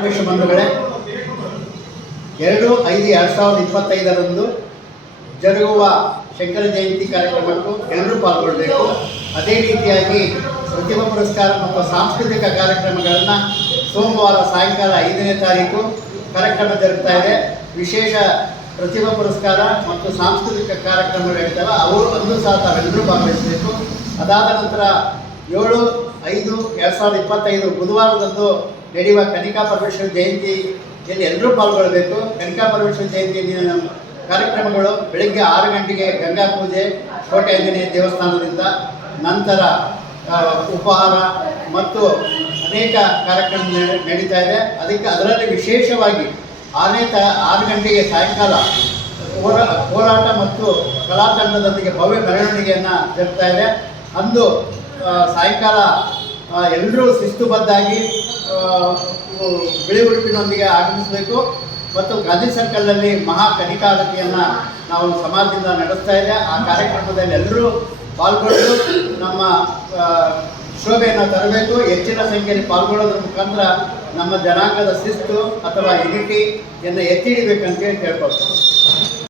ಆಕಾಶ ಬಂಧುಗಳೇ, 2/5/2025 ಜರುಗುವ ಶಂಕರ ಜಯಂತಿ ಕಾರ್ಯಕ್ರಮಕ್ಕೂ ಎಲ್ಲರೂ ಪಾಲ್ಗೊಳ್ಳಬೇಕು. ಅದೇ ರೀತಿಯಾಗಿ ಪ್ರತಿಭಾ ಪುರಸ್ಕಾರ ಮತ್ತು ಸಾಂಸ್ಕೃತಿಕ ಕಾರ್ಯಕ್ರಮಗಳನ್ನು ಸೋಮವಾರ ಸಾಯಂಕಾಲ 5ನೇ ತಾರೀಕು ಕಾರ್ಯಕ್ರಮ ಜರುಗ್ತಾ ಇದೆ. ವಿಶೇಷ ಪ್ರತಿಭಾ ಪುರಸ್ಕಾರ ಮತ್ತು ಸಾಂಸ್ಕೃತಿಕ ಕಾರ್ಯಕ್ರಮಗಳಿರ್ತವೆ, ಅವರು ಅಂದು ಸಹ ತಾವೆಲ್ಲರೂ ಭಾಗವಹಿಸಬೇಕು. ಅದಾದ ನಂತರ 7/5/2025 ಬುಧವಾರದಂದು ನಡೆಯುವ ಕನ್ನಿಕಾ ಪರಮೇಶ್ವರಿ ಜಯಂತಿಯಲ್ಲಿ ಎಲ್ಲರೂ ಪಾಲ್ಗೊಳ್ಳಬೇಕು. ಕನ್ನಿಕಾ ಪರಮೇಶ್ವರಿ ಜಯಂತಿಯ ಕಾರ್ಯಕ್ರಮಗಳು ಬೆಳಗ್ಗೆ 6 ಗಂಟೆಗೆ ಗಂಗಾ ಪೂಜೆ ಕೋಟೆ ಆಂಜನೇಯ ದೇವಸ್ಥಾನದಿಂದ, ನಂತರ ಉಪಹಾರ ಮತ್ತು ಅನೇಕ ಕಾರ್ಯಕ್ರಮ ನಡೀತಾ ಇದೆ. ಅದರಲ್ಲಿ ವಿಶೇಷವಾಗಿ 6 ಗಂಟೆಗೆ ಸಾಯಂಕಾಲ ಹೋರಾಟ ಮತ್ತು ಕಲಾತಂಡದೊಂದಿಗೆ ಭವ್ಯ ಮೆರವಣಿಗೆಯನ್ನು ಜರುಗ್ತಾ ಇದೆ. ಅಂದು ಸಾಯಂಕಾಲ ಎಲ್ಲರೂ ಶಿಸ್ತುಬದ್ಧಾಗಿ ಬಿಳಿ ಉಡುಪಿನೊಂದಿಗೆ ಆಗಮಿಸಬೇಕು. ಮತ್ತು ಗಾಂಧಿ ಸರ್ಕಲ್ನಲ್ಲಿ ಮಹಾ ಕನಿಕಾರತಿಯನ್ನು ನಾವು ಸಮಾಜದಿಂದ ನಡೆಸ್ತಾ ಇದೆ. ಆ ಕಾರ್ಯಕ್ರಮದಲ್ಲಿ ಎಲ್ಲರೂ ಪಾಲ್ಗೊಂಡು ನಮ್ಮ ಶೋಭೆಯನ್ನು ತರಬೇಕು. ಹೆಚ್ಚಿನ ಸಂಖ್ಯೆಯಲ್ಲಿ ಪಾಲ್ಗೊಳ್ಳೋದ್ರ ಮುಖಾಂತರ ನಮ್ಮ ಜನಾಂಗದ ಶಿಸ್ತು ಅಥವಾ ಯುನಿಟಿಯನ್ನು ಎತ್ತಿ ಹಿಡಿಬೇಕಂತೇಳಿ ಕೇಳ್ಕೊಳ್ತೀವಿ.